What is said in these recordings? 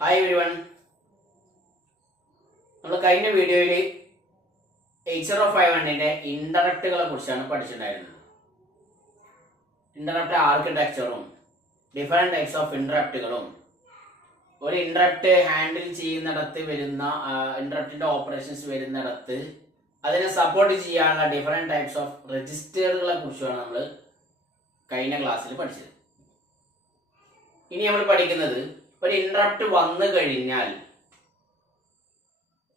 Hi everyone. നമ്മൾ കഴിഞ്ഞ വീഡിയോയിൽ 8051ന്റെ ഇന്ററപ്റ്റുകളെ കുറിച്ചാണ് പഠിച്ചിട്ടുണ്ടായിരുന്നത്. ഇന്ററപ്റ്റ് ആർക്കിടെക്ചറും ഡിഫറെന്റ് ടൈപ്സ് ഓഫ് ഇന്ററപ്റ്റുകളും ഒരു ഇന്ററപ്റ്റ് ഹാൻഡിൽ ചെയ്യുന്നിടത്ത് വരുന്ന ഇന്ററപ്റ്റിന്റെ ഓപ്പറേഷൻസ് വരുന്നിടത്ത് അതിനെ സപ്പോർട്ട് ചെയ്യാനുള്ള ഡിഫറെന്റ് ടൈപ്സ് ഓഫ് രജിസ്റ്ററുകളെ കുറിച്ചാണ് നമ്മൾ കഴിഞ്ഞ ക്ലാസ്സിൽ പഠിച്ചത്. ഇനി നമ്മൾ പഠിക്കുന്നത് ഒരു ഇന്ററപ്റ്റ് വന്നു കഴിഞ്ഞാൽ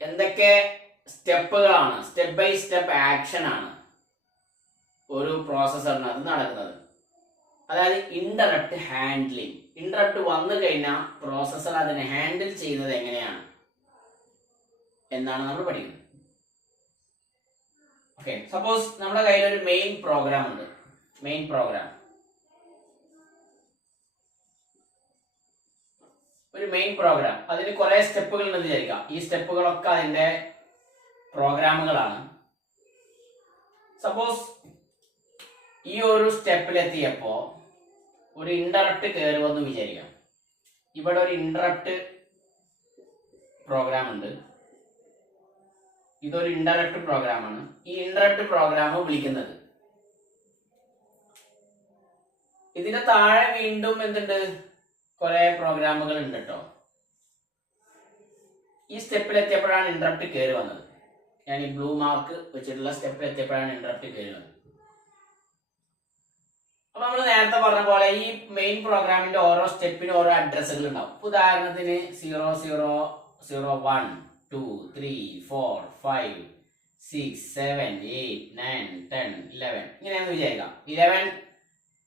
എന്തൊക്കെ സ്റ്റെപ്പുകളാണ്, സ്റ്റെപ്പ് ബൈ സ്റ്റെപ്പ് ആക്ഷൻ ആണ് ഒരു പ്രോസസ്സറിനകത്ത് നടക്കുന്നത്. അതായത് ഇന്ററപ്റ്റ് ഹാൻഡ്ലിംഗ്. ഇന്ററപ്റ്റ് വന്നു കഴിഞ്ഞാൽ പ്രോസസ്സർ അതിനെ ഹാൻഡിൽ ചെയ്യുന്നത് എങ്ങനെയാണ് എന്നാണ് നമ്മൾ പഠിക്കുന്നത്. ഓക്കെ, സപ്പോസ് നമ്മുടെ കയ്യിൽ ഒരു മെയിൻ പ്രോഗ്രാം ഉണ്ട്. മെയിൻ പ്രോഗ്രാം ഒരു മെയിൻ പ്രോഗ്രാം, അതിന് കുറെ സ്റ്റെപ്പുകൾ ഉണ്ടെന്ന് വിചാരിക്കാം. ഈ സ്റ്റെപ്പുകളൊക്കെ അതിന്റെ പ്രോഗ്രാമുകളാണ്. സപ്പോസ് ഈ ഒരു സ്റ്റെപ്പിലെത്തിയപ്പോ ഒരു ഇന്ററപ്റ്റ് കയറി വന്ന് വിചാരിക്കാം. ഇവിടെ ഒരു ഇന്ററപ്റ്റ് പ്രോഗ്രാം ഉണ്ട്. ഇതൊരു ഇന്ററപ്റ്റ് പ്രോഗ്രാമാണ്. ഈ ഇന്ററപ്റ്റ് പ്രോഗ്രാം വിളിക്കുന്നത്. ഇതിന്റെ താഴെ വീണ്ടും എന്തുണ്ട്? കുറെ പ്രോഗ്രാമുകൾ ഉണ്ട് കേട്ടോ. ഈ സ്റ്റെപ്പിലെത്തിയപ്പോഴാണ് ഇന്ററപ്റ്റ് കയറി വന്നത്. ഞാൻ ഈ ബ്ലൂ മാർക്ക് വെച്ചിട്ടുള്ള സ്റ്റെപ്പിലെത്തിയപ്പോഴാണ് ഇന്ററപ്റ്റ് കയറി വന്നത്. അപ്പൊ നമ്മൾ നേരത്തെ പറഞ്ഞ പോലെ ഈ മെയിൻ പ്രോഗ്രാമിന്റെ ഓരോ സ്റ്റെപ്പിനും ഓരോ അഡ്രസ്സുകൾ ഉണ്ടാവും. ഉദാഹരണത്തിന് 0001 2 3 4 5 6 7 8 9 10 11 ഇങ്ങനെയാണെന്ന് വിചാരിക്കാം. 11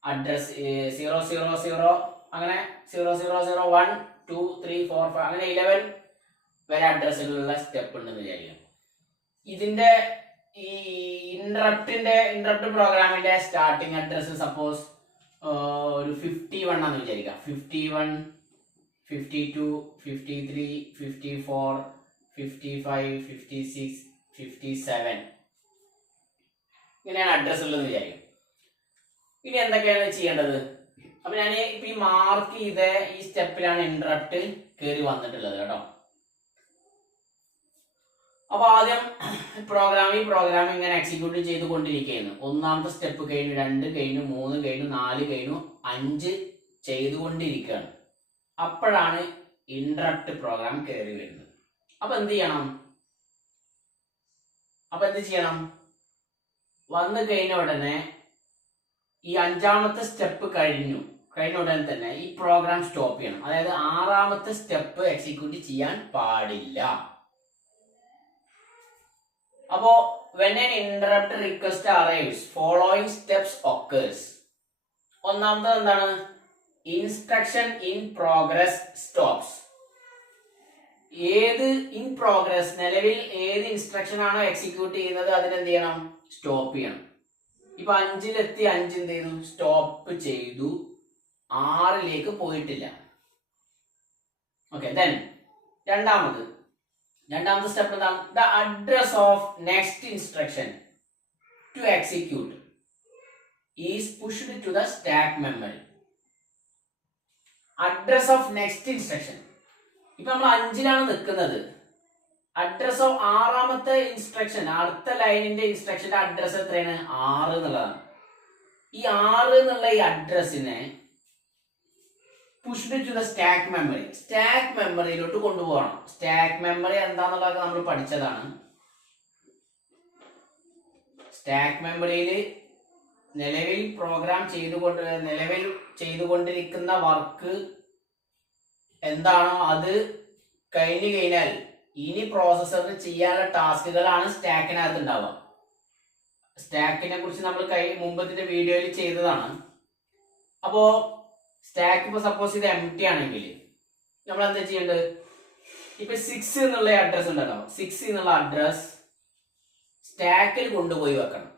അഡ്രസ് 000 അങ്ങനെ 0001 2 3 4 5 അങ്ങനെ 11 വരെ അഡ്രസ്സുകളുള്ള സ്റ്റെപ്പ് ഉണ്ടെന്ന് വിചാരിക്കാം. ഇതിന്റെ ഈ ഇന്ററപ്റ്റ് പ്രോഗ്രാമിന്റെ സ്റ്റാർട്ടിങ് അഡ്രസ് സപ്പോസ് ഒരു 51 ആണെന്ന് വിചാരിക്കാം. 51 52 53 54 55 56 57 ഇങ്ങനെയാണ് അഡ്രസ് ഉള്ളതെന്ന് വിചാരിക്കാം. ഇനി എന്തൊക്കെയാണ് ചെയ്യേണ്ടത്? അപ്പൊ ഞാൻ ഇപ്പൊ ഈ മാർക്ക് ചെയ്ത ഈ സ്റ്റെപ്പിലാണ് ഇന്ററപ്റ്റ് കയറി വന്നിട്ടുള്ളത് കേട്ടോ. അപ്പൊ ആദ്യം പ്രോഗ്രാം ഇങ്ങനെ എക്സിക്യൂട്ട് ചെയ്തുകൊണ്ടിരിക്കുകയാണ്. ഒന്നാമത്തെ സ്റ്റെപ്പ് കഴിഞ്ഞു, 2 കഴിഞ്ഞു, 3 കഴിഞ്ഞു, 4 കഴിഞ്ഞു, 5 ചെയ്തുകൊണ്ടിരിക്കുകയാണ്. അപ്പോഴാണ് ഇന്ററപ്റ്റ് പ്രോഗ്രാം കയറി വരുന്നത്. അപ്പൊ എന്ത് ചെയ്യണം? വന്നു കഴിഞ്ഞ ഉടനെ ഈ 5ാമത്തെ സ്റ്റെപ്പ് കഴിഞ്ഞ ഉടനെ തന്നെ ഈ പ്രോഗ്രാം സ്റ്റോപ്പ് ചെയ്യണം. അതായത് 6ാമത്തെ സ്റ്റെപ്പ് എക്സിക്യൂട്ട് ചെയ്യാൻ പാടില്ല. അപ്പോ when an interrupt request arrives following steps occurs. ഒന്നാമത് എന്താണ്? Instruction in progress stops. ഏത് ഇൻ പ്രോഗ്രസ്, നിലവിൽ ഏത് ഇൻസ്ട്രക്ഷൻ ആണോ എക്സിക്യൂട്ട് ചെയ്യുന്നത് അതിനെന്ത് ചെയ്യണം? സ്റ്റോപ്പ് ചെയ്യണം. ഇപ്പൊ 5ലെത്തി 5 എന്ത് ചെയ്തു? സ്റ്റോപ്പ് ചെയ്തു. 6ലേക്ക് പോയിട്ടില്ല. ഓക്കെ, ദെൻ രണ്ടാമത്തെ സ്റ്റെപ്പ് എന്താണ്? The address of next instruction to execute is pushed to the stack memory. Address of next instruction. ഇപ്പൊ നമ്മൾ 5ലാണ് നിൽക്കുന്നത്. അഡ്രസ് ഓഫ് 6ാമത്തെ ഇൻസ്ട്രക്ഷൻ, അടുത്ത ലൈനിന്റെ ഇൻസ്ട്രക്ഷന്റെ അഡ്രസ് എത്രയാണ്? 6 എന്നുള്ളതാണ്. ഈ 6 എന്നുള്ള ഈ അഡ്രസ്സിനെ pushed to the stack memory, stack മെമ്മറിയിലോട്ട് കൊണ്ടുപോകണം. സ്റ്റാക്ക് മെമ്മറി എന്താന്നുള്ളത് നമ്മൾ പഠിച്ചതാണ്. സ്റ്റാക്ക് മെമ്മറിയിൽ നിലവിൽ ചെയ്തുകൊണ്ടിരിക്കുന്ന വർക്ക് എന്താണോ അത് കഴിഞ്ഞു കഴിഞ്ഞാൽ ഇനി പ്രോസസ്സറിന് ചെയ്യാനുള്ള ടാസ്കുകളാണ് സ്റ്റാക്കിനകത്ത് ഉണ്ടാവുക. സ്റ്റാക്കിനെ കുറിച്ച് നമ്മൾ മുമ്പത്തെ വീഡിയോയിൽ ചെയ്തതാണ്. അപ്പോ സ്റ്റാക്ക് ഇപ്പൊ സപ്പോസ് ഇത് എംപ്റ്റി ആണെങ്കിൽ നമ്മൾ എന്താ ചെയ്യേണ്ടത്? ഇപ്പൊ 6 എന്നുള്ള അഡ്രസ് ഉണ്ടല്ലോ, 6 എന്നുള്ള അഡ്രസ് സ്റ്റാക്കിൽ കൊണ്ടുപോയി വെക്കണം.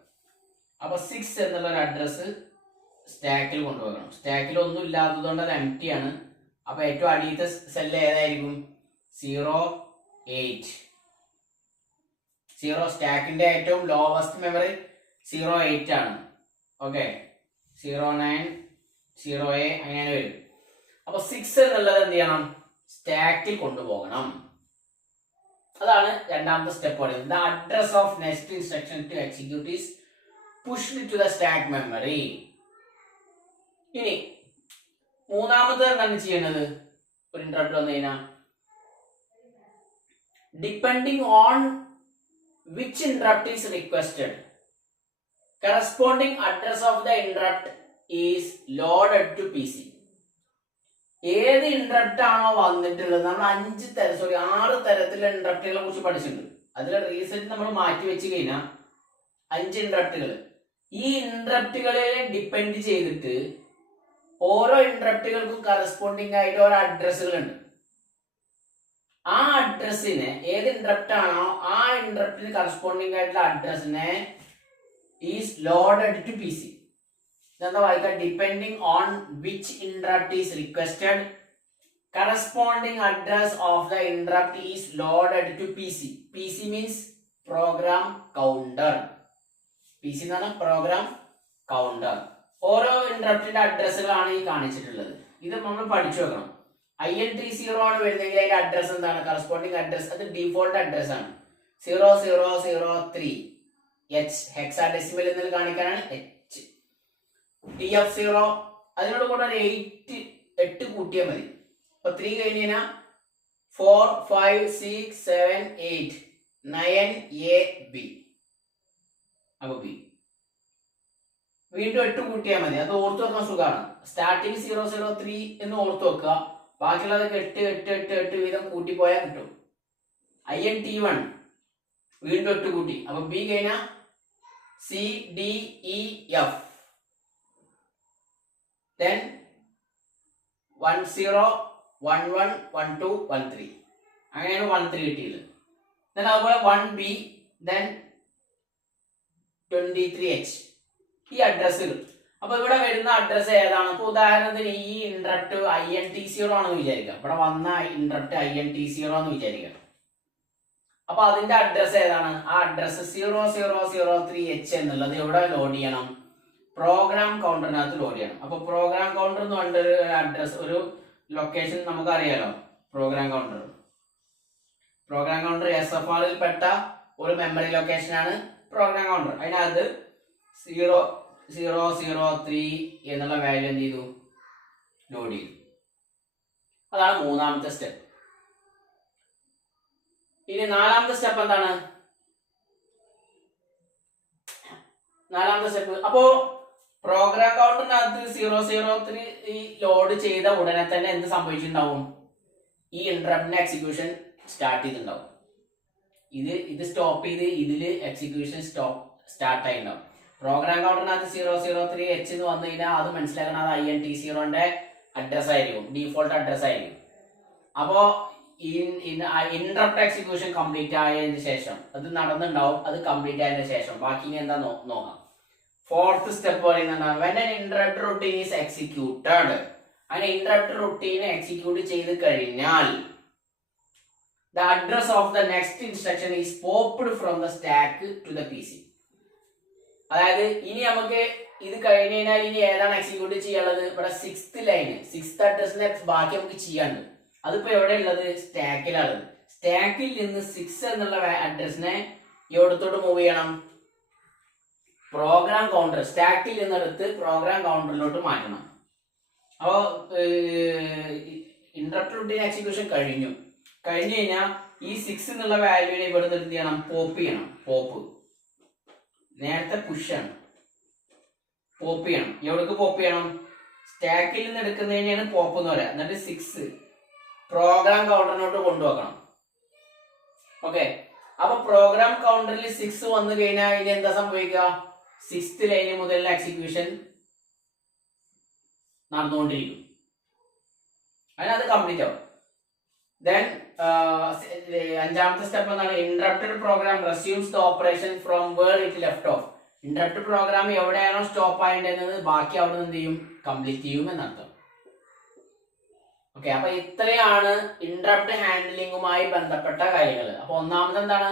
അപ്പൊ 6 എന്നുള്ള ഒരു അഡ്രസ് സ്റ്റാക്കിൽ കൊണ്ടുപോകണം. സ്റ്റാക്കിൽ ഒന്നും ഇല്ലാത്തതുകൊണ്ട് അത് എംപ്റ്റി ആണ്. അപ്പൊ ഏറ്റവും അടിയത്തെ സെല്ല് ഏതായിരിക്കും? 08. സ്റ്റാക്കിന്റെ ഏറ്റവും ലോവസ്റ്റ് മെമ്മറി 08 ആണ്. ഓക്കെ, 09 0A അങ്ങനെ വരും. അപ്പൊ 6 എന്നുള്ളത് എന്ത് ചെയ്യണം? സ്റ്റാക്കിൽ കൊണ്ടുപോകണം. അതാണ് രണ്ടാമത്തെ സ്റ്റെപ്പ് പറയുന്നത്. The address of next instruction to execute is pushed to the stack memory. ഇനി മൂന്നാമത് എന്താണ് ചെയ്യേണ്ടത്? ഒരു ഇന്ററപ്റ്റ് വന്നു കഴിഞ്ഞാൽ depending on which interrupt is requested corresponding address of the interrupt is loaded to PC. ഏത് ഇന്ററപ്റ്റ് ആണോ വന്നിട്ടുള്ളത്, നമ്മൾ 6 തരത്തിലുള്ള ഇന്ററപ്റ്റുകളെ കുറിച്ച് പഠിച്ചിട്ടുണ്ട്. അതിലെ റീസെന്റ് നമ്മൾ മാറ്റി വെച്ച് കഴിഞ്ഞാൽ 5 ഇന്ററപ്റ്റുകൾ. ഈ ഇന്ററപ്റ്റുകളെ ഡിപ്പെൻഡ് ചെയ്തിട്ട് ഓരോ ഇന്ററപ്റ്റുകൾക്കും കറസ്പോണ്ടിങ് ആയിട്ട് ഓരോ അഡ്രസ്സുകളുണ്ട്. ആ അഡ്രസ്സിനെ ഏത് ഇന്ററപ്റ്റ് ആണോ ആ ഇന്ററപ്റ്റിന് കറസ്പോണ്ടിങ് ആയിട്ടുള്ള അഡ്രസ്സിനെ ഈസ് ലോഡഡ് ടു PC. എന്താ വായിക്കുക? Depending on which interrupt is requested corresponding address of the interrupt is loaded to PC. PC means program counter. PC എന്ന് പറഞ്ഞാൽ പ്രോഗ്രാം കൗണ്ടർ. ഓരോ ഇന്ററപ്റ്റിന്റെ അഡ്രസ്സുകളാണ് ഈ കാണിച്ചിട്ടുള്ളത്. ഇത് നമ്മൾ പഠിച്ചു വെക്കണം. INT0 ആണ് വരുന്നെങ്കിൽ അതിന്റെ അഡ്രസ് എന്താണ്? കറസ്പോണ്ടിങ് അഡ്രസ് അത് ഡിഫോൾട്ട് അഡ്രസ് ആണ്. 0003 H ഹെക്സാഡെസിമൽ എന്ന് കാണിക്കാനാണ് H. TF0 അതിനോട് കൂടെ ഒരു 8 കൂട്ടിയാൽ മതി. അപ്പൊ 3 കഴിഞ്ഞ് കഴിഞ്ഞാൽ 4 5 6 7 8 9AB. അപ്പൊ B വീണ്ടും 8 കൂട്ടിയാൽ മതി. അത് ഓർത്തു വെക്കാൻ സുഖമാണ്. സ്റ്റാർട്ടിങ് 003 എന്ന് ഓർത്തു വെക്കുക. ബാക്കിയുള്ളതൊക്കെ 8 8 8 8 വീതം കൂട്ടിപ്പോയാൽ കിട്ടും. INT1 വീണ്ടും 8 കൂട്ടി. അപ്പൊ B കഴിഞ്ഞാൽ CDEF. Then 10 11 12 13 അങ്ങനെയാണ് 13 കിട്ടിയത്. then അതുപോലെ 1B then 23H ഈ അഡ്രസ്സുകൾ. അപ്പൊ ഇവിടെ വരുന്ന അഡ്രസ് ഏതാണ്? ഇപ്പൊ ഉദാഹരണത്തിന് ഈ ഇന്ററപ്റ്റ് INT0 ആണെന്ന് വിചാരിക്കാം. ഇവിടെ വന്ന ഇന്ററപ്റ്റ് INT0 എന്ന് വിചാരിക്കാം. അപ്പൊ അതിന്റെ അഡ്രസ് ഏതാണ്? ആ അഡ്രസ് 0003H എന്നുള്ളത് എവിടെ ലോഡ് ചെയ്യണം? പ്രോഗ്രാം കൗണ്ടറിനകത്ത് ലോഡ് ചെയ്യണം. അപ്പൊ പ്രോഗ്രാം കൗണ്ടർ എന്ന് പറഞ്ഞൊരു അഡ്രസ്, ഒരു ലൊക്കേഷൻ നമുക്കറിയാലോ. പ്രോഗ്രാം കൗണ്ടർ SFRൽ പെട്ട ഒരു മെമ്മറി ലൊക്കേഷൻ ആണ് പ്രോഗ്രാം കൗണ്ടർ. അതിനകത്ത് 0003 എന്നുള്ള വാല്യൂ എന്ത് ചെയ്തു? ലോഡ് ചെയ്തു. അതാണ് മൂന്നാമത്തെ സ്റ്റെപ്പ്. ഇനി നാലാമത്തെ സ്റ്റെപ്പ് എന്താണ്? നാലാമത്തെ സ്റ്റെപ്പ് അപ്പോ പ്രോഗ്രാം കൗണ്ടറിനകത്ത് 003 ലോഡ് ചെയ്ത ഉടനെ തന്നെ എന്ത് സംഭവിച്ചിട്ടുണ്ടാവും? ഈ ഇന്ററപ്റ്റിന്റെ എക്സിക്യൂഷൻ സ്റ്റാർട്ട് ചെയ്തിട്ടുണ്ടാവും. ഇത് സ്റ്റോപ്പ് ചെയ്ത് ഇതില് എക്സിക്യൂഷൻ സ്റ്റാർട്ട് ആയിട്ടുണ്ടാവും. പ്രോഗ്രാം കൗണ്ടറിനകത്ത് 003H എന്ന് വന്നു കഴിഞ്ഞാൽ അത് മനസ്സിലാക്കണം, അത് INT0ന്റെ അഡ്രസ് ആയിരിക്കും, ഡിഫോൾട്ട് അഡ്രസ് ആയിരിക്കും. അപ്പോ ഇന്ററപ്റ്റ് എക്സിക്യൂഷൻ കംപ്ലീറ്റ് ആയതിനു ശേഷം അത് നടന്നുണ്ടാവും. അത് കംപ്ലീറ്റ് ആയതിനു ശേഷം ബാക്കി ഇനി എന്താ നോക്കാം. ഫോർത്ത് സ്റ്റെപ്പ് പറയുന്നതാണ് when an interrupt routine is executed. അങ്ങനെ ഇന്ററപ്റ്റ് റുട്ടീൻ എക്സിക്യൂട്ട് ചെയ്ത് കഴിഞ്ഞാൽ the address of the next instruction is popped from the stack to the PC. അതായത് ഇനി നമുക്ക് ഇത് കഴിഞ്ഞ് കഴിഞ്ഞാൽ ഇനി ഏതാണ് എക്സിക്യൂട്ട് ചെയ്യാനുള്ളത്? ഇവിടെ 6th ലൈന് 6th അഡ്രസ്സിനെ ബാക്കി നമുക്ക് ചെയ്യാനുണ്ട്. അതിപ്പോ എവിടെ ഉള്ളത്? സ്റ്റാക്കിലാണ്. സ്റ്റാക്കിൽ നിന്ന് 6 എന്നുള്ള അഡ്രസ്സിനെ എവിടത്തോട്ട് മൂവ് ചെയ്യണം? Program counter. സ്റ്റാക്കിൽ നിന്നെടുത്ത് പ്രോഗ്രാം കൗണ്ടറിലോട്ട് മാറ്റണം. അപ്പോൾ ഇന്ററപ്റ്റ് റുട്ടീൻ എക്സിക്യൂഷൻ കഴിഞ്ഞു കഴിഞ്ഞാൽ ഈ 6 എന്നുള്ള വാല്യൂവിനെ ഇവിടെ നിന്ന് എന്ത് ചെയ്യണം? പോപ്പ് ചെയ്യണം. പോപ്പ് നേരത്തെ പുഷാണ്, പോപ്പ് ചെയ്യണം. എവിടേക്ക് പോപ്പ് ചെയ്യണം? സ്റ്റാക്കിൽ നിന്ന് എടുക്കുന്നതിനെയാണ് പോപ്പ് എന്ന് പറയാം. എന്നിട്ട് 6 പ്രോഗ്രാം കൗണ്ടറിനോട്ട് കൊണ്ടുപോകണം. ഓക്കെ, അപ്പൊ പ്രോഗ്രാം കൗണ്ടറിൽ 6 വന്നു കഴിഞ്ഞാൽ ഇനി എന്താ സംഭവിക്കുക? 6th ലൈന് മുതലുള്ള എക്സിക്യൂഷൻ നടന്നുകൊണ്ടിരിക്കും. അതിനകത്ത് കംപ്ലീറ്റ് ആവും. ദെൻ അഞ്ചാമത്തെ സ്റ്റെപ്പ് എന്താണ്? Interrupted program resumes the operation from where it left off. Interrupt program എവിടെയാണോ സ്റ്റോപ്പ് ആയിട്ടുള്ളത് ബാക്കി അവിടെ എന്ത് ചെയ്യും? കംപ്ലീറ്റ് ചെയ്യും എന്നർത്ഥം. ഓക്കെ, അപ്പൊ ഇത്രയാണ് ഇന്ററപ്റ്റ് ഹാൻഡ്ലിങ്ങുമായി ബന്ധപ്പെട്ട കാര്യങ്ങൾ. അപ്പൊ ഒന്നാമത് എന്താണ്?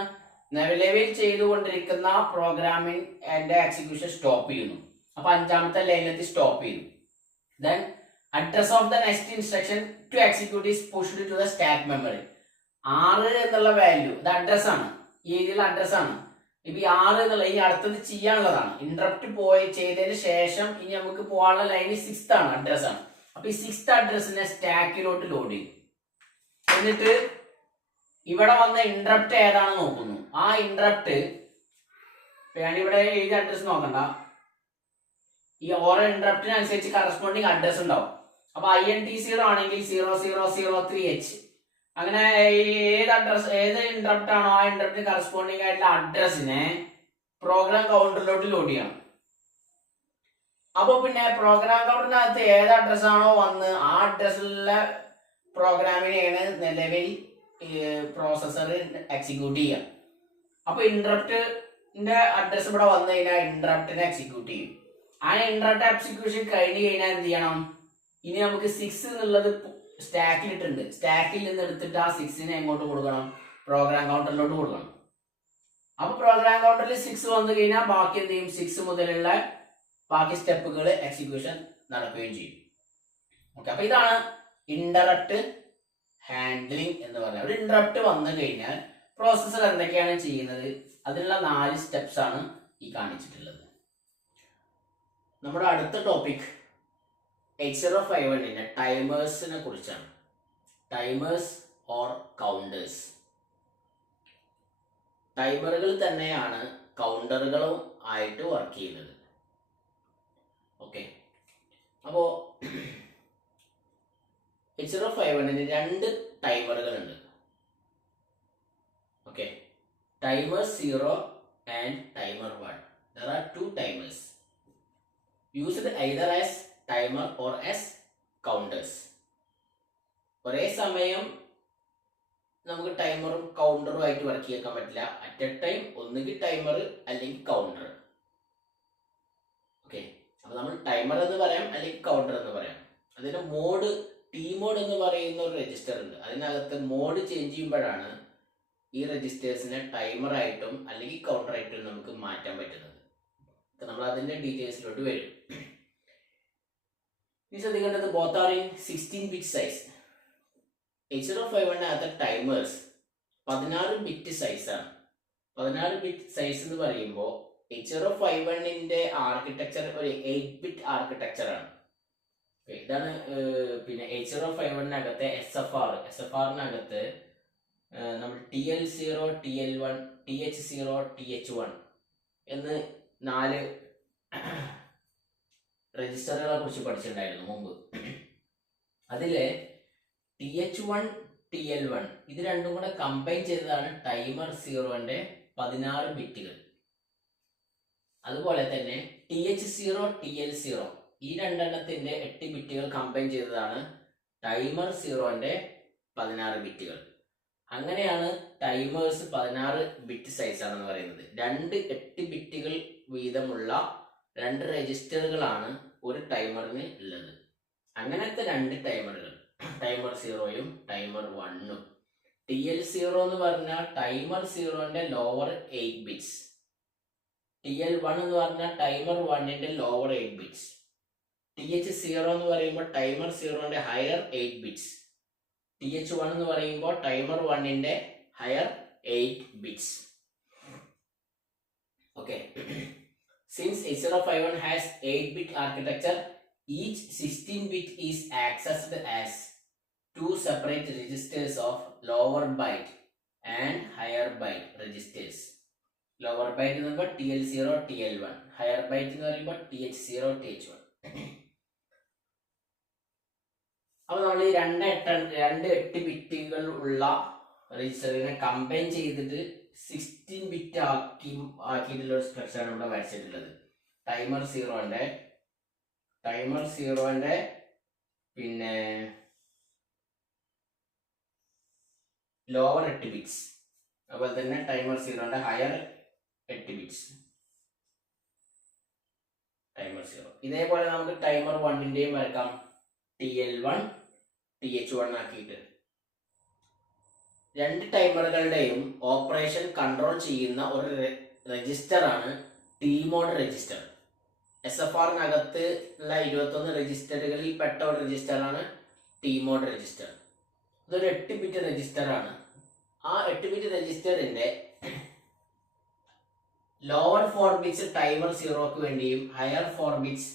നിലവിൽ ചെയ്തുകൊണ്ടിരിക്കുന്ന പ്രോഗ്രാമിന്റെ എക്സിക്യൂഷൻ സ്റ്റോപ്പ് ചെയ്യുന്നു. അപ്പൊ 5ാമത്തെ ലൈനിലെത്തി സ്റ്റോപ്പ് ചെയ്യുന്നു. Then address of the next instruction to execute is pushed to the stack memory. 6 എന്നുള്ള വാല്യൂ ഇത് അഡ്രസ് ആണ്, ഈ ഏരിയയിലെ അഡ്രസ് ആണ്. ഇപ്പൊ ഈ 6 എന്നുള്ള ഈ അടുത്തത് ചെയ്യാനുള്ളതാണ്. ഇന്ററപ്റ്റ് പോയി ചെയ്തതിന് ശേഷം ഇനി നമുക്ക് പോകാനുള്ള ലൈന് 6th ആണ്, അഡ്രസ് ആണ്. അപ്പൊ ഈ 6th അഡ്രസ്സിനെ സ്റ്റാക്കിലോട്ട് ലോഡ് ചെയ്യും. എന്നിട്ട് ഇവിടെ വന്ന ഇന്ററപ്റ്റ് ഏതാണെന്ന് നോക്കുന്നു. ആ ഇന്ററപ്റ്റ് ഞാനിവിടെ ഈ അഡ്രസ് നോക്കണ്ട, ഈ ഓരോ ഇന്ററപ്റ്റിനനുസരിച്ച് കറസ്പോണ്ടിങ് അഡ്രസ് ഉണ്ടാവും. അപ്പൊ INT0 ആണെങ്കിൽ 0003H, അങ്ങനെ ഏത് അഡ്രസ് ഏത് ഇന്ററപ്റ്റ് ആണോ ആ ഇന്ററപ്റ്റിന് കറസ്പോണ്ടിങ് ആയിട്ടുള്ള അഡ്രസ്സിനെ പ്രോഗ്രാം കൗണ്ടറിലോട്ട് ലോഡ് ചെയ്യണം. അപ്പൊ പിന്നെ പ്രോഗ്രാം കൗണ്ടറിനകത്ത് ഏത് അഡ്രസ് ആണോ വന്ന് ആ അഡ്രസ്സിലുള്ള പ്രോഗ്രാമിനെയാണ് നിലവിൽ പ്രോസസ്സർ എക്സിക്യൂട്ട് ചെയ്യുക. അപ്പൊ ഇന്ററപ്റ്റിന്റെ അഡ്രസ് ഇവിടെ വന്നു കഴിഞ്ഞാൽ ഇന്ററപ്റ്റിനെ എക്സിക്യൂട്ട് ചെയ്യും. ആ ഇന്ററപ്റ്റ് എക്സിക്യൂഷൻ കഴിഞ്ഞ് കഴിഞ്ഞാൽ എന്ത് ചെയ്യണം, ഇനി നമുക്ക് 6 എന്നുള്ളത് സ്റ്റാക്കിൽ ഇട്ടുണ്ട്. സ്റ്റാക്കിൽ നിന്ന് എടുത്തിട്ട് ആ 6നെ എങ്ങോട്ട് കൊടുക്കണം, പ്രോഗ്രാം കൗണ്ടറിലോട്ട് കൊടുക്കണം. അപ്പൊ പ്രോഗ്രാം കൗണ്ടറിൽ 6 വന്നു കഴിഞ്ഞാൽ ബാക്കി എന്ത് ചെയ്യും, 6 മുതലുള്ള ബാക്കി സ്റ്റെപ്പുകൾ എക്സിക്യൂഷൻ നടക്കുകയും ചെയ്യും. ഓക്കെ, അപ്പൊ ഇതാണ് ഇന്ററപ്റ്റ് ഹാൻഡ്ലിംഗ് എന്ന് പറയുന്നത്. ഒരു ഇന്ററപ്റ്റ് വന്നു കഴിഞ്ഞാൽ പ്രോസസ്സർ എന്തൊക്കെയാണ് ചെയ്യുന്നത്, അതിനുള്ള 4 സ്റ്റെപ്സ് ആണ് ഈ കാണിച്ചിട്ടുള്ളത്. നമ്മുടെ അടുത്ത ടോപ്പിക് 8051ന്റെ ടൈമേഴ്സിനെ കുറിച്ചാണ്. Timers or counters. ടൈമറുകൾ തന്നെയാണ് കൗണ്ടറുകളും ആയിട്ട് വർക്ക് ചെയ്യുന്നത്. ഓക്കെ, അപ്പോ 8051ന് 2 ടൈമറുകൾ ഉണ്ട്. Okay, timer 0 and timer 1. There are 2 timers used either as timer or as counters. ഒരേ സമയം നമുക്ക് ടൈമറും കൗണ്ടറും ആയിട്ട് വർക്ക് ചെയ്യാൻ പറ്റില്ല. അറ്റ് എ ടൈം ഒന്നുകിൽ ടൈമർ അല്ലെങ്കിൽ കൗണ്ടർ. ഓക്കെ, അപ്പൊ നമ്മൾ ടൈമർ എന്ന് പറയാം അല്ലെങ്കിൽ കൗണ്ടർ എന്ന് പറയാം. അതിന്റെ മോഡ് ടി മോഡ് എന്ന് പറയുന്ന ഒരു രജിസ്റ്റർ ഉണ്ട്. അതിനകത്ത് മോഡ് ചേഞ്ച് ചെയ്യുമ്പോഴാണ് ഈ രജിസ്റ്റേഴ്സിനെ ടൈമർ ആയിട്ടും അല്ലെങ്കിൽ കൗണ്ടർ ആയിട്ടും നമുക്ക് മാറ്റാൻ പറ്റുന്നത്. നമ്മൾ അതിന്റെ ഡീറ്റെയിൽസിലോട്ട് വരും. ഈ ശ്രദ്ധിക്കേണ്ടത് both are in 16 bit size. 8051 timers 16 bit സൈസാണ്. 16 ബിറ്റ് സൈസ് എന്ന് പറയുമ്പോൾ 8051ന്റെ ആർക്കിടെക്ചർ ഒരു 8 ബിറ്റ് ആർക്കിടെക്ചർ ആണ്. ഇതാണ് പിന്നെ 8051നകത്തെ SFR-നകത്ത് നമ്മൾ TL0, TL1, TH0, TH1 എന്ന് 4 രജിസ്റ്ററുകളെ കുറിച്ച് പഠിച്ചിട്ടുണ്ടായിരുന്നു മുമ്പ്. അതിലെ TH1, TL1 ഇത് രണ്ടും കൂടെ കമ്പൈൻ ചെയ്തതാണ് ടൈമർ 0ന്റെ 16 ബിറ്റുകൾ. അതുപോലെ തന്നെ TH0, TL0 ഈ രണ്ടെണ്ണത്തിന്റെ 8 ബിറ്റുകൾ കമ്പൈൻ ചെയ്തതാണ് ടൈമർ 0ന്റെ 16 ബിറ്റുകൾ. അങ്ങനെയാണ് ടൈമേഴ്സ് 16 ബിറ്റ് സൈസ് ആണെന്ന് പറയുന്നത്. 2 8 ബിറ്റുകൾ വീതമുള്ള 2 രജിസ്റ്ററുകളാണ് ഒരു ടൈമറിന് ഉള്ളത്. അങ്ങനത്തെ 2 ടൈമറുകൾ, ടൈമർ 0യും ടൈമർ 1ഉം. TL0 എന്ന് പറഞ്ഞാൽ ടൈമർ 0ന്റെ ലോവർ 8 ബിറ്റ്സ്, TL1 എന്ന് പറഞ്ഞാൽ ടൈമർ 1ന്റെ ലോവർ 8 ബിറ്റ്സ്, TH0 എന്ന് പറയുമ്പോൾ ടൈമർ 0ന്റെ ഹയർ 8 ബിറ്റ്സ്, TH1 എന്ന് പറയുമ്പോൾ ടൈമർ 1ന്റെ higher 8 bits. Okay, since 8051 has 8-bit architecture, each 16-bit is accessed as 2 separate registers of lower byte and higher byte registers. Lower byte എന്ന് പറയുമ്പോൾ TL0, TL1, higher byte എന്ന് പറയുമ്പോൾ TH0, TH1. അപ്പോൾ നമ്മൾ ഈ 2 8 ബിറ്റുകൾ ഉള്ള രജിസ്റ്ററിനെ കമ്പൈൻ ചെയ്തിട്ട് 16 ബിറ്റ് ആക്കിയിട്ടുള്ള ഒരു സ്ട്രക്ചറാണ് ഇവിടെ വരച്ചിട്ടുള്ളത്. ടൈമർ 0ന്റെ പിന്നെ ലോവർ 8 ബിറ്റ്സ്, അതുപോലെ തന്നെ ടൈമർ 0ന്റെ ഹയർ 8 ബിറ്റ്സ്. ടൈമർ 0 ഇതേപോലെ നമുക്ക് ടൈമർ 1ന്റെയും വരക്കാം. TL1, TH1 ആക്കിയിട്ട് 2 ടൈമറുകളുടെയും ഓപ്പറേഷൻ കൺട്രോൾ ചെയ്യുന്ന ഒരു രജിസ്റ്റർ ആണ് ടി മോഡ് രജിസ്റ്റർ. SFR-നകത്ത് ഉള്ള 21 രജിസ്റ്ററുകളിൽ പെട്ട ഒരു രജിസ്റ്ററാണ് ടി മോഡ് രജിസ്റ്റർ. ഇതൊരു 8 ബിറ്റ് രജിസ്റ്ററാണ്. ആ 8 ബിറ്റ് രജിസ്റ്ററിന്റെ ലോവർ 4 ബിറ്റ്സ് ടൈമർ 0ക്ക് വേണ്ടിയും ഹയർ 4 ബിറ്റ്സ്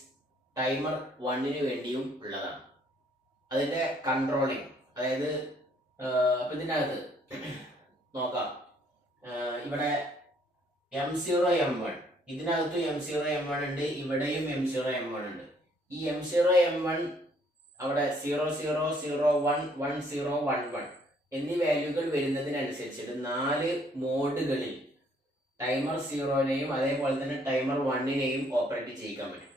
ടൈമർ 1ന് വേണ്ടിയും ഉള്ളതാണ്. അതിന്റെ കൺട്രോളിങ്, അതായത് അപ്പൊ ഇതിനകത്ത് നോക്കാം. ഇവിടെ M0 M1, ഇതിനകത്ത് M0 M1 ഉണ്ട്, ഇവിടെയും M0 M1 ഉണ്ട്. ഈ M0 M1 അവിടെ 00 01 10 11 എന്നീ വാല്യൂകൾ വരുന്നതിനനുസരിച്ചിട്ട് 4 മോഡുകളിൽ ടൈമർ 0നെയും അതേപോലെ തന്നെ ടൈമർ 1നെയും ഓപ്പറേറ്റ് ചെയ്യിക്കാൻ പറ്റും.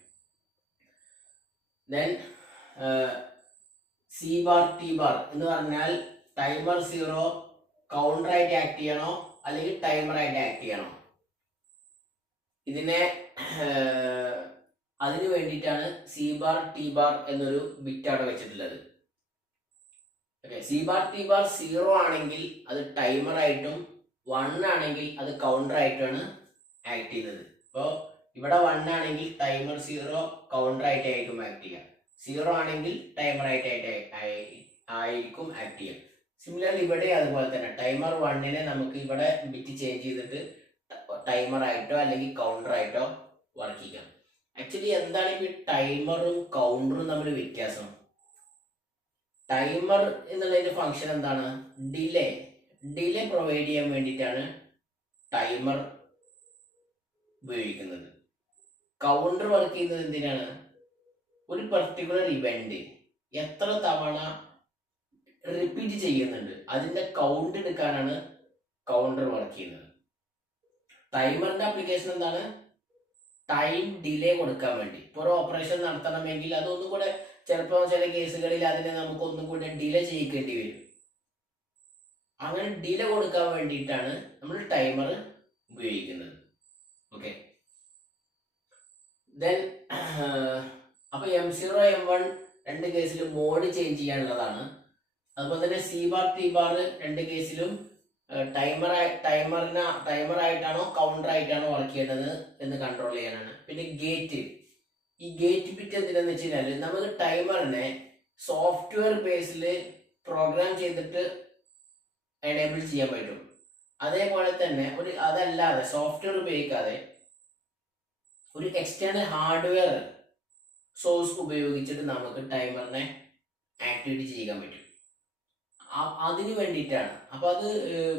Then C bar T bar എന്ന് പറഞ്ഞാൽ ടൈമർ 0 കൗണ്ടറായിട്ട് ആക്ട് ചെയ്യണോ അല്ലെങ്കിൽ ടൈമറായിട്ട് ആക്ട് ചെയ്യണോ, ഇതിനെ അതിന് വേണ്ടിയിട്ടാണ് സി ബാർ ടി ബാർ എന്നൊരു ബിറ്റ് അവിടെ വെച്ചിട്ടുള്ളത്. Okay, C bar T bar 0 ആണെങ്കിൽ അത് ടൈമറായിട്ടും 1 ആണെങ്കിൽ അത് കൗണ്ടർ ആയിട്ടാണ് ആക്ട് ചെയ്യുന്നത്. അപ്പോൾ ഇവിടെ 1 ആണെങ്കിൽ ടൈമർ 0 കൗണ്ടർ ആയിട്ടായിരിക്കും ആക്ട് ചെയ്യുക, 0 ആണെങ്കിൽ ടൈമർ ആയിരിക്കും ആക്ട് ചെയ്യുക. സിമിലർലി ഇവിടെ അതുപോലെ തന്നെ ടൈമർ 1നെ നമുക്ക് ഇവിടെ ബിറ്റ് ചേഞ്ച് ചെയ്തിട്ട് ടൈമർ ആയിട്ടോ അല്ലെങ്കിൽ കൗണ്ടർ ആയിട്ടോ വർക്ക് ചെയ്യാം. ആക്ച്വലി എന്താണ് ഈ ടൈമറും കൗണ്ടറും തമ്മിൽ വ്യത്യാസം? ടൈമർ എന്നുള്ളതിന്റെ ഫംഗ്ഷൻ എന്താണ്? ഡിലേ പ്രൊവൈഡ് ചെയ്യാൻ വേണ്ടിയിട്ടാണ് ടൈമർ ഉപയോഗിക്കുന്നത്. കൗണ്ടർ വർക്ക് ചെയ്യുന്നത് എന്തിനാണ്? ഒരു പർട്ടിക്കുലർ ഇവന്റ് എത്ര തവണ റിപ്പീറ്റ് ചെയ്യുന്നുണ്ട് അതിന്റെ കൗണ്ട് എടുക്കാനാണ് കൗണ്ടർ വർക്ക് ചെയ്യുന്നത്. ടൈമറിന്റെ ആപ്ലിക്കേഷൻ എന്താണ്? ടൈം ഡിലേ കൊടുക്കാൻ വേണ്ടി. ഇപ്പോൾ ഒരു ഓപ്പറേഷൻ നടത്തണമെങ്കിൽ അതൊന്നും കൂടെ ചിലപ്പോൾ ചില കേസുകളിൽ അതിനെ നമുക്ക് ഒന്നും കൂടെ ഡിലേ ചെയ്യിക്കേണ്ടി വരും. അങ്ങനെ ഡിലേ കൊടുക്കാൻ വേണ്ടിയിട്ടാണ് നമ്മൾ ടൈമർ ഉപയോഗിക്കുന്നത്. ഓക്കെ, ദെൻ അപ്പൊ M0 M1 രണ്ട് കേസിലും മോഡ് ചേഞ്ച് ചെയ്യാനുള്ളതാണ്. അതുപോലെ തന്നെ സി ബാർ ടി ബാർ രണ്ട് കേസിലും ടൈമർ ആയിട്ടാണോ കൗണ്ടർ ആയിട്ടാണോ വർക്ക് ചെയ്യേണ്ടത് എന്ന് കൺട്രോൾ ചെയ്യാനാണ്. പിന്നെ ഗേറ്റ്, ഈ ഗേറ്റ് ബിറ്റ് എന്തിനാന്ന് വെച്ച് കഴിഞ്ഞാൽ നമുക്ക് ടൈമറിനെ സോഫ്റ്റ്വെയർ ബേസിൽ പ്രോഗ്രാം ചെയ്തിട്ട് എനേബിൾ ചെയ്യാൻ പറ്റും. അതേപോലെ തന്നെ അതല്ലാതെ സോഫ്റ്റ്വെയർ ഉപയോഗിക്കാതെ ഒരു എക്സ്റ്റേണൽ ഹാർഡ്വെയർ സോഴ്സ് ഉപയോഗിച്ചിട്ട് നമുക്ക് ടൈമറിനെ ആക്ടിവേറ്റ് ചെയ്യാൻ പറ്റും. അതിന് വേണ്ടിയിട്ടാണ്. അപ്പൊ അത്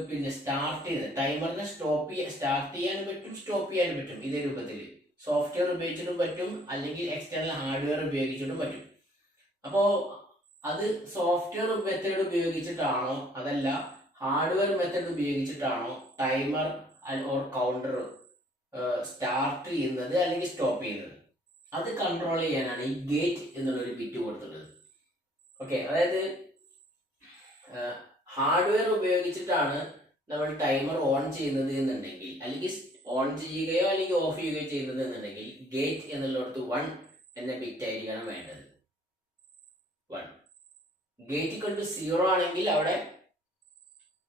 പിന്നെ സ്റ്റാർട്ട് ചെയ്ത് ടൈമറിനെ സ്റ്റാർട്ട് ചെയ്യാനും പറ്റും സ്റ്റോപ്പ് ചെയ്യാനും പറ്റും. ഇതേ രൂപത്തിൽ സോഫ്റ്റ്വെയർ ഉപയോഗിച്ചിട്ടും പറ്റും അല്ലെങ്കിൽ എക്സ്റ്റേണൽ ഹാർഡ്വെയർ ഉപയോഗിച്ചിട്ടും പറ്റും. അപ്പോൾ അത് സോഫ്റ്റ്വെയർ മെത്തേഡ് ഉപയോഗിച്ചിട്ടാണോ അതല്ല ഹാർഡ്വെയർ മെത്തേഡ് ഉപയോഗിച്ചിട്ടാണോ ടൈമർ ഓർ കൗണ്ടർ സ്റ്റാർട്ട് ചെയ്യുന്നത് അല്ലെങ്കിൽ സ്റ്റോപ്പ് ചെയ്യുന്നത്, അത് കൺട്രോൾ ചെയ്യാനാണ് ഈ ഗേറ്റ് എന്നുള്ളൊരു ബിറ്റ് കൊടുത്തിട്ടുള്ളത്. ഓക്കെ, അതായത് ഹാർഡ്വെയർ ഉപയോഗിച്ചിട്ടാണ് നമ്മൾ ടൈമർ ഓൺ ചെയ്യുന്നത് എന്നുണ്ടെങ്കിൽ അല്ലെങ്കിൽ ഓൺ ചെയ്യുകയോ അല്ലെങ്കിൽ ഓഫ് ചെയ്യുകയോ ചെയ്യുന്നത് എന്നുണ്ടെങ്കിൽ ഗേറ്റ് എന്നുള്ളിടത്ത് 1 എന്ന ബിറ്റ് ആയിരിക്കണം വേണ്ടത്. 1 ഗേറ്റ് ഇക്വൽ ടു 0 ആണെങ്കിൽ അവിടെ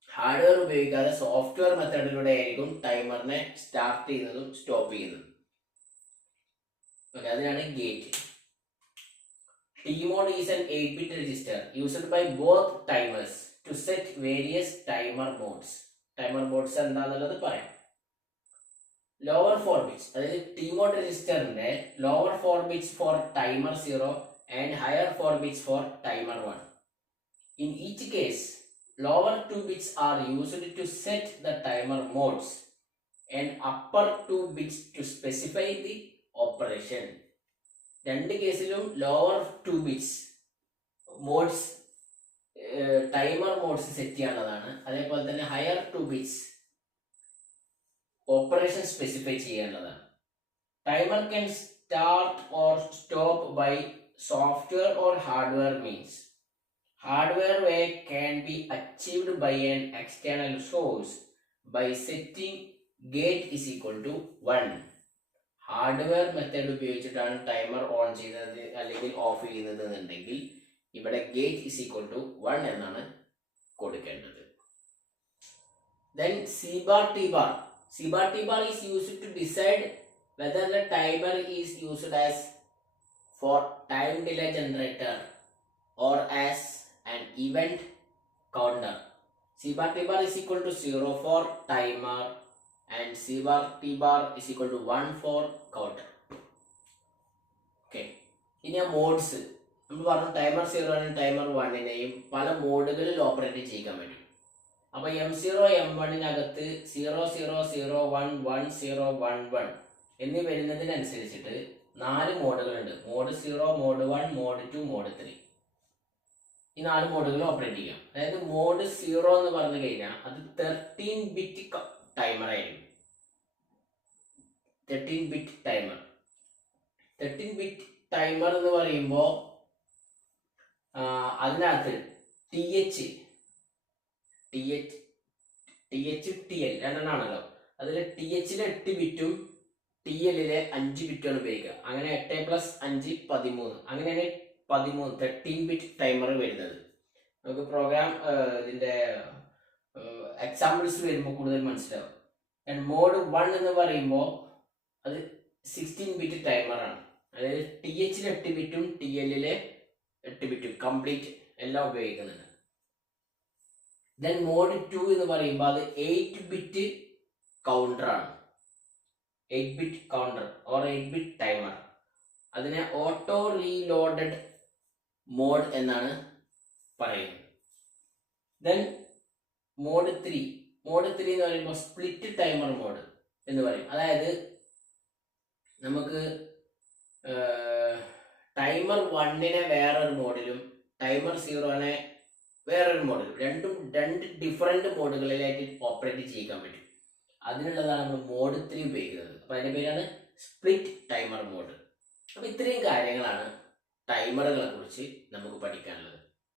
ഹാർഡ്വെയർ ഉപയോഗിക്കാതെ സോഫ്റ്റ്വെയർ മെത്തേഡിലൂടെ ആയിരിക്കും ടൈമറിനെ സ്റ്റാർട്ട് ചെയ്യുന്നതും സ്റ്റോപ്പ് ചെയ്യുന്നതും. ഓക്കെ, അതിനാണ് gate. T-mode is an 8-bit register used by both timers to set various timer modes. Timer modes എന്താണെന്നുള്ളത് പറയാം. Lower 4 bits, അതായത് T-mode രജിസ്റ്ററിന്റെ lower 4 bits for timer 0 and higher 4 bits for timer 1. In each case, lower 2 bits are used to set the timer modes and upper 2 bits to specify the operation. രണ്ട് കേസിലും lower 2 bits modes timer modes set ചെയ്യാനുള്ളതാണ്. അതേപോലെ തന്നെ higher 2 bits operation specify ചെയ്യാനുള്ളതാണ്. Timer can start or stop by software or hardware means. Hardware way can be achieved by an external source by setting gate is equal to 1. Hardware method ഉപയോഗിച്ചിട്ടാണ് timer on ചെയ്യുന്നത് അല്ലെങ്കിൽ of ചെയ്യുന്നത് എന്നുണ്ടെങ്കിൽ ഇവിടെ gate is equal to 1 എന്നാണ് കൊടുക്കേണ്ടത്. Then C bar T bar. C bar T bar is used to decide whether the timer is used as for time delay generator or as an event counter. C bar T bar is equal to 0 for timer and C bar T bar is equal to 1 for counter. Okay. ഇനി ആ modes നമ്മൾ പറഞ്ഞു timer 0 ആണെങ്കിലും timer 1നെയും പല മോഡുകളിൽ operate ചെയ്യാൻ പറ്റും. അപ്പോൾ M0 M1നകത്ത് 00011011 എന്നീ വരുന്നതിനനുസരിച്ചിട്ട് 4 മോഡുകളുണ്ട്. Mode 0, mode 1, mode 2, mode 3. ഈ 4 മോഡുകൾ ഓപ്പറേറ്റ് ചെയ്യാം. അതായത് മോഡ് 0 എന്ന് പറഞ്ഞു കഴിഞ്ഞാൽ അത് 13 ബിറ്റ് ടൈമർ ആയിരിക്കും. 13 ബിറ്റ് ടൈമർ. 13 ബിറ്റ് ടൈമർ എന്ന് പറയുമ്പോൾ അതിനകത്ത് TL രണ്ടെണ്ണാണല്ലോ. അതിൽ THൽ 8 ബിറ്റും TL-ലെ 5 ബിറ്റുമാണ് ഉപയോഗിക്കുക. അങ്ങനെ 8+5 13. അങ്ങനെയാണ് 13 ബിറ്റ് ടൈമർ വരുന്നത്. നമുക്ക് പ്രോഗ്രാം ഇതിന്റെ എക്സാമ്പിൾസ് വരുമ്പോൾ കൂടുതൽ മനസ്സിലാവും. മോഡ് 1 എന്ന് പറയുമ്പോൾ അത് 16 ബിറ്റ് ടൈമറാണ്. അതായത് THൽ 8 ബിറ്റും TL-ലെ 8 ബിറ്റും കംപ്ലീറ്റ് എല്ലാം ഉപയോഗിക്കുന്നുണ്ട്. ദെൻ മോഡ് 2 എന്ന് പറയുമ്പോൾ അത് 8 ബിറ്റ് കൗണ്ടറാണ്. 8 bit counter or 8 bit timer. അതിനെ ഓട്ടോ റീലോഡഡ് മോഡ് എന്നാണ് പറയുന്നത്. ദെൻ മോഡ് 3 എന്ന് പറയുമ്പോൾ സ്പ്ലിറ്റ് ടൈമർ മോഡ് എന്ന് പറയും. അതായത് നമുക്ക് ടൈമർ 1നെ വേറൊരു മോഡിലും ടൈമർ 0നെ വേറൊരു മോഡിലും രണ്ട് ഡിഫറെന്റ് മോഡുകളിലായിട്ട് ഓപ്പറേറ്റ് ചെയ്യാൻ പറ്റും. അതിനുള്ളതാണ് നമ്മൾ മോഡ് 3 ഉപയോഗിക്കുന്നത്. അപ്പോൾ അതിൻ്റെ പേരാണ് സ്പ്ലിറ്റ് ടൈമർ മോഡ്. അപ്പോൾ ഇത്രയും കാര്യങ്ങളാണ് ടൈമറുകളെ കുറിച്ച് നമുക്ക് പഠിക്കാനുള്ളത്.